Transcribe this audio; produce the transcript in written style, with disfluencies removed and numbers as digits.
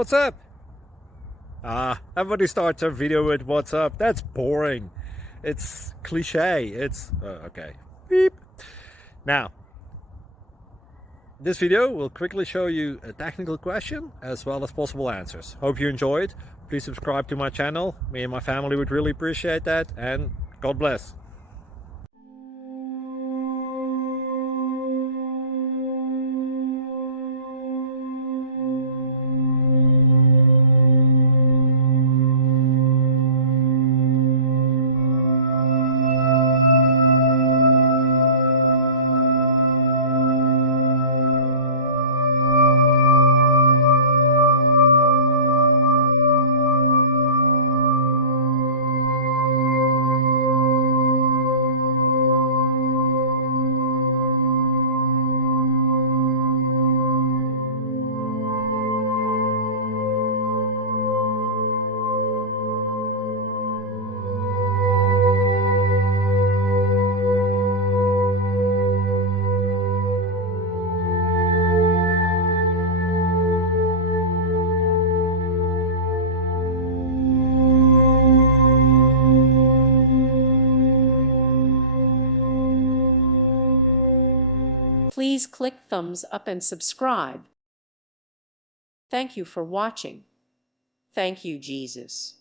What's up? Everybody starts a video with what's up. That's boring. It's cliche. It's okay. Beep. Now, this video will quickly show you a technical question as well as possible answers. Hope you enjoyed. Please subscribe to my channel. Me and my family would really appreciate that, and God bless. Please click thumbs up and subscribe. Thank you for watching. Thank you, Jesus.